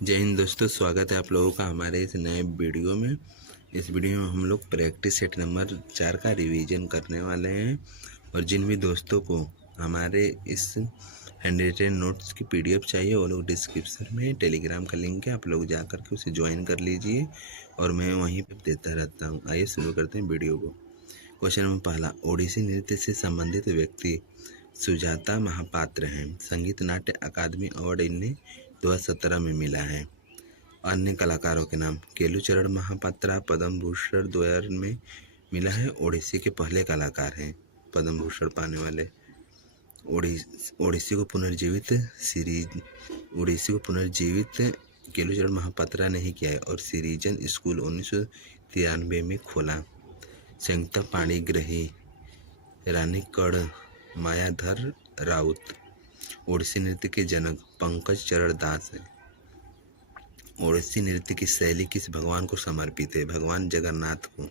जय हिंद दोस्तों, स्वागत है आप लोगों का हमारे इस नए वीडियो में। इस वीडियो में हम लोग प्रैक्टिस सेट नंबर 4 का रिवीजन करने वाले हैं। और जिन भी दोस्तों को हमारे इस हैंड रिटन नोट्स की पीडीएफ चाहिए वो लोग डिस्क्रिप्शन में टेलीग्राम का लिंक है, आप लोग जा कर के उसे ज्वाइन कर लीजिए और मैं वहीं पर देता रहता हूँ। आइए शुरू करते हैं वीडियो को। क्वेश्चन नंबर पहला, ओडिसी नृत्य से संबंधित व्यक्ति सुजाता महापात्र हैं। संगीत नाट्य अकादमी अवार्ड इन्हें 2017 में मिला है। अन्य कलाकारों के नाम, केलुचरण महापात्रा पद्म भूषण 2000 में मिला है। ओडिसी के पहले कलाकार हैं पद्म भूषण पाने वाले। ओडिसी को पुनर्जीवित केलुचरण महापात्रा ने ही किया है और सिरीजन स्कूल 1993 में खोला। संयुक्ता पाणिग्राही, रानी कड़, मायाधर राउत। ओडिसी नृत्य के जनक पंकज चरण दास हैं। ओडिसी नृत्य की शैली किस भगवान को समर्पित है? भगवान जगन्नाथ को।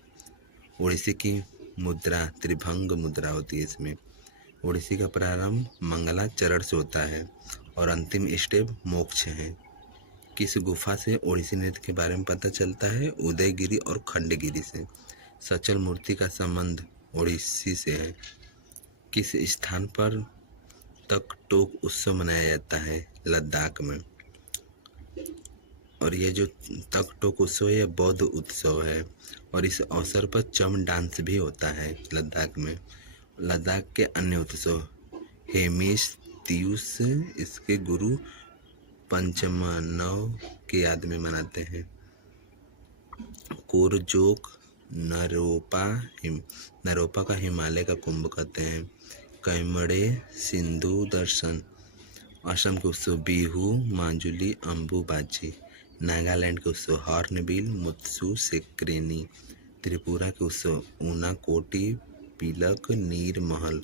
ओडिसी की मुद्रा त्रिभंग मुद्रा होती है इसमें। ओडिसी का प्रारंभ मंगलाचरण से होता है और अंतिम स्टेप मोक्ष है। किस गुफा से ओडिसी नृत्य के बारे में पता चलता है? उदयगिरी और खंडगिरी से। सचल मूर्ति का संबंध ओडिसी से है। किस स्थान पर तक टोक उत्सव मनाया जाता है? लद्दाख में। और ये जो तक टोक उत्सव है यह बौद्ध उत्सव है और इस अवसर पर चम डांस भी होता है लद्दाख में। लद्दाख के अन्य उत्सव, हेमिस तीयूस इसके गुरु पंचमनव की याद में मनाते हैं। कोरजोक नरोपा का हिमालय का कुंभ कहते हैं। कैमड़े सिंधु दर्शन। असम के उत्सव बिहू, मांजुली, अम्बुबाची। नागालैंड के उत्सव हॉर्नबिल, मुत्सु, सेक्रेनी। त्रिपुरा के उत्सव ऊनाकोटी, पिलक, नीर महल।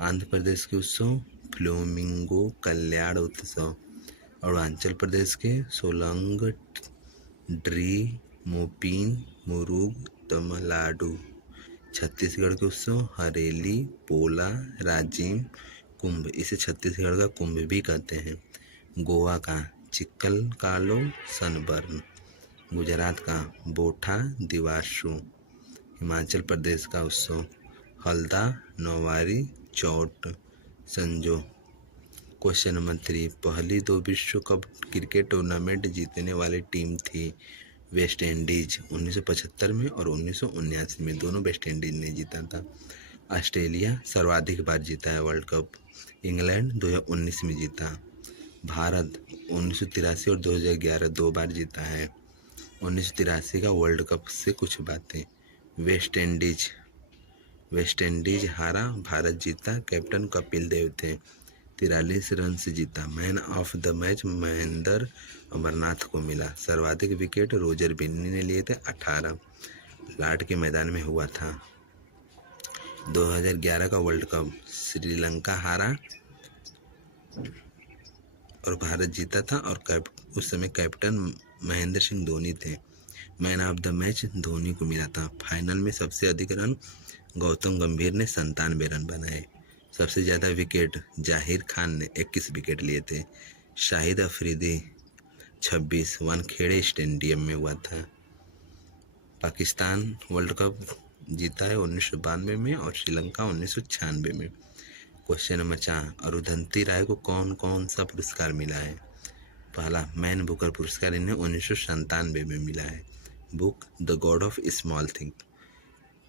आंध्र प्रदेश के उत्सव फ्लोमिंगो, कल्याण उत्सव। अरुणाचल प्रदेश के सोलंग, ड्री, मोपिन, मुरुग, तमिलनाडु। छत्तीसगढ़ के उत्सव हरेली, पोला, राजिम, कुंभ। इसे छत्तीसगढ़ का कुंभ भी कहते हैं। गोवा का चिक्कल कालो, सनबर्न। गुजरात का बोठा, दिवासु। हिमाचल प्रदेश का उत्सव हल्दा, नौवारी, चौट, संजो। क्वेश्चन नंबर 3, पहली 2 विश्व कप क्रिकेट टूर्नामेंट जीतने वाली टीम थी वेस्ट इंडीज 1975 में और 1979 में, दोनों वेस्ट इंडीज ने जीता था। ऑस्ट्रेलिया सर्वाधिक बार जीता है वर्ल्ड कप। इंग्लैंड 2019 में जीता। भारत 1983 और 2011 2 बार जीता है। 1983 का वर्ल्ड कप से कुछ बातें। वेस्ट इंडीज हारा, भारत जीता। कैप्टन कपिल देव थे, 43 रन से जीता। Man of the match Mahendra Amarnath को मिला। सर्वाधिक विकेट रोजर बिन्नी ने लिए थे, 18। लाट के मैदान में हुआ था। 2011 का वर्ल्ड कप श्रीलंका हारा और भारत जीता था और उस समय कैप्टन महेंद्र सिंह धोनी थे। Man of the match Dhoni को मिला था। फाइनल में सबसे अधिक रन गौतम गंभीर ने 97 रन बनाए। सबसे ज़्यादा विकेट जाहिर खान ने 21 विकेट लिए थे। शाहिद अफरीदी 26 वानखेड़े स्टेडियम में हुआ था। पाकिस्तान वर्ल्ड कप जीता है 1992 में और श्रीलंका 1996 में। क्वेश्चन नंबर 4, अरुंधति राय को कौन कौन सा पुरस्कार मिला है? पहला मैन बुकर पुरस्कार इन्हें 1997 में मिला है। Book the God of small thing,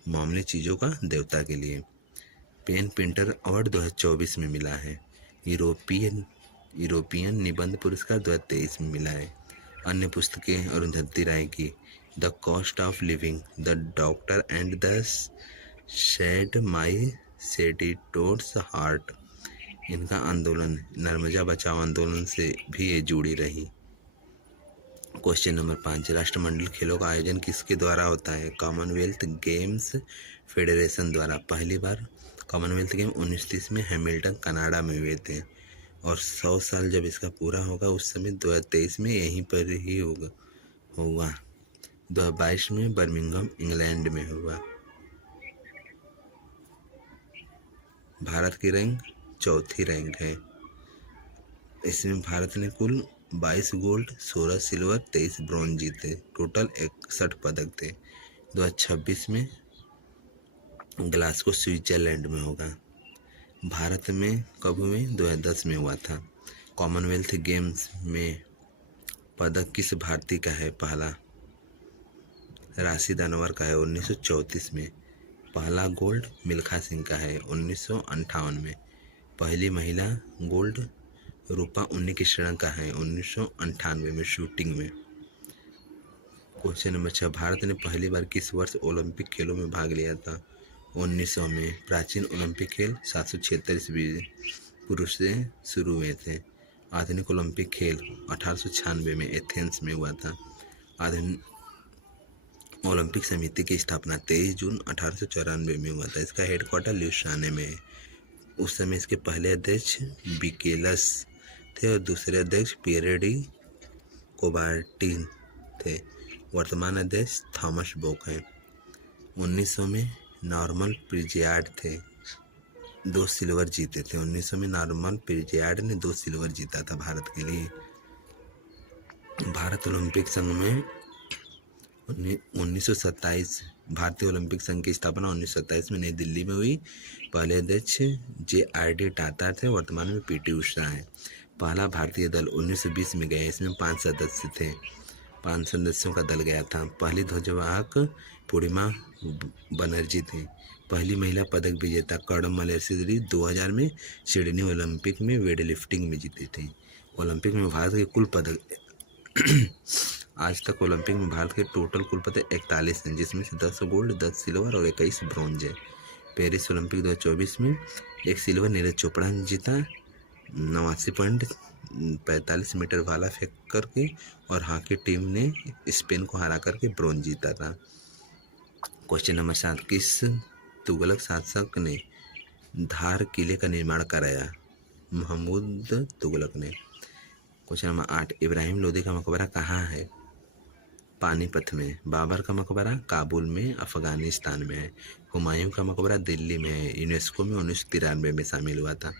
मामूली चीज़ों का देवता के लिए। पेन पेंटर अवार्ड 2024 में मिला है। यूरोपियन निबंध पुरस्कार 2023 में मिला है। अन्य पुस्तकें अरुंधति राय की the cost of living, the doctor and the shade my seditious heart. इनका आंदोलन नर्मदा बचाओ आंदोलन से भी ये जुड़ी रही। क्वेश्चन नंबर 5, राष्ट्रमंडल खेलों का आयोजन किसके द्वारा होता है? कॉमनवेल्थ गेम्स फेडरेशन द्वारा। पहली बार कॉमनवेल्थ गेम 1930 में हैमिल्टन कनाडा में हुए थे और 100 साल जब इसका पूरा होगा उस समय 2023 में यहीं पर ही होगा 2022 में बर्मिंघम इंग्लैंड में हुआ। भारत की रैंक 4थी रैंक है। इसमें भारत ने कुल 22 गोल्ड, 16 सिल्वर, 23 ब्रॉन्ज जीते, टोटल 61 पदक थे। 2026 में ग्लासगो स्विट्जरलैंड में होगा। भारत में कब हुए? 2010 में हुआ था। कॉमनवेल्थ गेम्स में पदक किस भारतीय का है? पहला राशिद अनवर का है 1934 में। पहला गोल्ड मिल्खा सिंह का है 1958 में। पहली महिला गोल्ड रूपा उन्नी किशन का है 1998 में शूटिंग में। क्वेश्चन नंबर 6, भारत ने पहली बार किस वर्ष ओलंपिक खेलों में भाग लिया था? 1900 में। प्राचीन ओलंपिक खेल 776 ईस्वी पुरुष से शुरू हुए थे। आधुनिक ओलंपिक खेल 1896 में एथेंस में हुआ था। आधुनिक ओलंपिक समिति की स्थापना 23 जून 1894 में हुआ था। इसका हेडक्वार्टर ल्यूसाने में है। उस समय इसके पहले अध्यक्ष बिकेलस थे और दूसरे अध्यक्ष पियरे डी कोबार्टिन थे। वर्तमान अध्यक्ष थॉमस बोक हैं। 1900 में नॉर्मन प्रिजियार्ड थे, 2 सिल्वर जीते थे। 1900 में नॉर्मन प्रिजियार्ड ने 2 सिल्वर जीता था भारत के लिए। भारत ओलंपिक संघ में 1927 भारतीय ओलंपिक संघ की स्थापना 1927 में नई दिल्ली में हुई। पहले अध्यक्ष JRD टाटा थे, वर्तमान में PT उषा है। पहला भारतीय दल 1920 में गया, इसमें 5 सदस्य थे, 5 सदस्यों का दल गया था। पहली ध्वजवाहक पूर्णिमा बनर्जी थी। पहली महिला पदक विजेता कर्णम मल्लेश्वरी 2000 में सिडनी ओलंपिक में वेट लिफ्टिंग में जीती थी। ओलंपिक में भारत के कुल पदक आज तक ओलंपिक में भारत के टोटल कुल पदक 41 हैं, जिसमें से 10 गोल्ड, 10 सिल्वर और 21 ब्रॉन्ज है। पेरिस ओलंपिक 2024 में 1 सिल्वर नीरज चोपड़ा ने जीता 89.45 मीटर भाला फेंक करके, और हॉकी टीम ने स्पेन को हरा करके ब्रॉन्ज जीता था। क्वेश्चन नंबर 7, किस तुगलक शासक ने धार किले का निर्माण कराया? महमूद तुगलक ने। क्वेश्चन नंबर 8, इब्राहिम लोदी का मकबरा कहाँ है? पानीपत में। बाबर का मकबरा काबुल में अफगानिस्तान में है। हुमायूं का मकबरा दिल्ली में है, यूनेस्को में 1993 में शामिल हुआ था।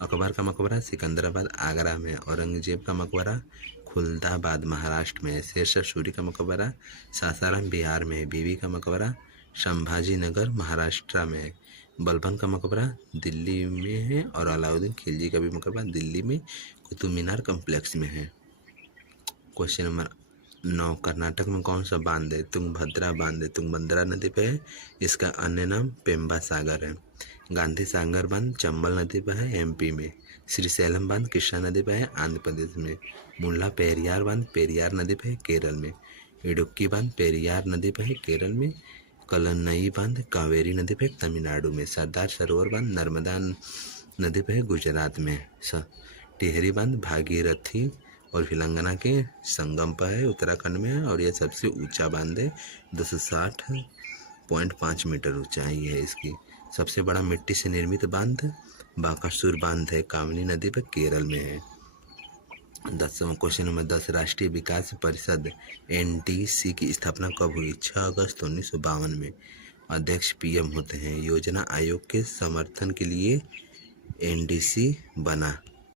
अकबर का मकबरा सिकंदराबाद आगरा में। औरंगजेब का मकबरा खुलदाबाद महाराष्ट्र में है। शेरशाह सूरी का मकबरा सासाराम बिहार में है। बीबी का मकबरा संभाजी नगर महाराष्ट्र में है। बलबन का मकबरा दिल्ली में है, और अलाउद्दीन खिलजी का भी मकबरा दिल्ली में कुतुब मीनार कम्प्लेक्स में है। क्वेश्चन नंबर 9, कर्नाटक में कौन सा बांध है? तुंगभद्रा बांध है, तुंगभद्रा नदी पे है। इसका अन्य नाम पेम्बा सागर है। गांधी सागर बांध चंबल नदी पर है, MP में। श्रीशैलम बांध कृष्णा नदी पर है, आंध्र प्रदेश में। मुल्ला पेरियार बांध पेरियार नदी पर है, केरल में। इडुक्की बांध पेरियार नदी पर है, केरल में। कलनई बांध कावेरी नदी पर है, तमिलनाडु में। सरदार सरोवर बांध नर्मदा नदी पर है, गुजरात में। टिहरी बांध भागीरथी और तेलंगाना के संगम पर है, उत्तराखंड में है, और यह सबसे ऊंचा बांध है, 260.5 मीटर ऊंचाई है इसकी। सबसे बड़ा मिट्टी से निर्मित बांध बाकासुर बांध है, कामनी नदी पर, केरल में है। 10वां क्वेश्चन नंबर 10, राष्ट्रीय विकास परिषद NDC की स्थापना कब हुई? 6 अगस्त 1952 में। अध्यक्ष PM होते हैं। योजना आयोग के समर्थन के लिए NDC बना।